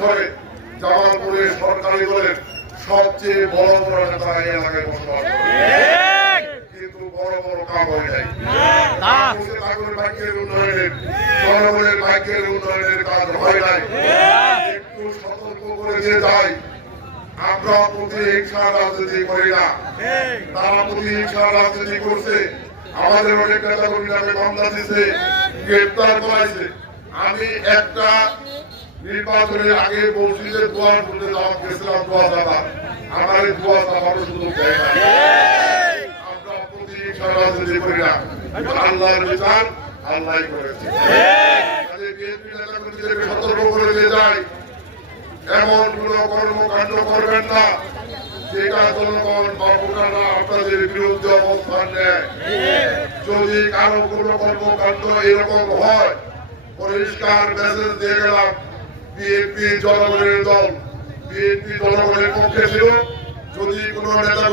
বছরে জামালপুরের সরকারি দলের সবচেয়ে বড় বড় নেতা এই এলাকায় বসবাস করে, কিন্তু বড় বড় কাম হয় নাই। ভাগ্যের উন্নয়নের, জনগণের ভাগ্যের উন্নয়নের কাজ হয় নাই। একটু সতর্ক করে দিয়ে যাই, আমরা প্রতিহিংসা রাজনীতি করি না, তারা প্রতিহিংসা রাজনীতি করছে। আমাদের অনেক নেতা কর্মীরা মামলা দিচ্ছে, গ্রেপ্তার করাইছে। আমি একটা নির্বাচনের আগে মসজিদের দোয়ার করতে যাওয়া গেছিলাম, দোয়া চাপা, আমার এই দোয়া চাপারও সুযোগ দেয় না। আমরা প্রতিহিংসা রাজনীতি করি না, আল্লাহর বিচার আল্লাহ করেছে। বিএনপি নেতা কর্মীদেরকে সতর্ক করে দিয়ে যায়, এমন কোন কর্মকাণ্ড করবেন না যেটা জনগণ বা ভোটাররা আপনাদের বিরুদ্ধে অবস্থান নেয়। যদি কারো কোনো কর্মকাণ্ড এরকম হয়, পরিষ্কার মেসেজ দিয়ে গেলাম, বিএনপি জনগণের দল, বিএনপি জনগণের পক্ষে ছিল। যদি কোনো নেতা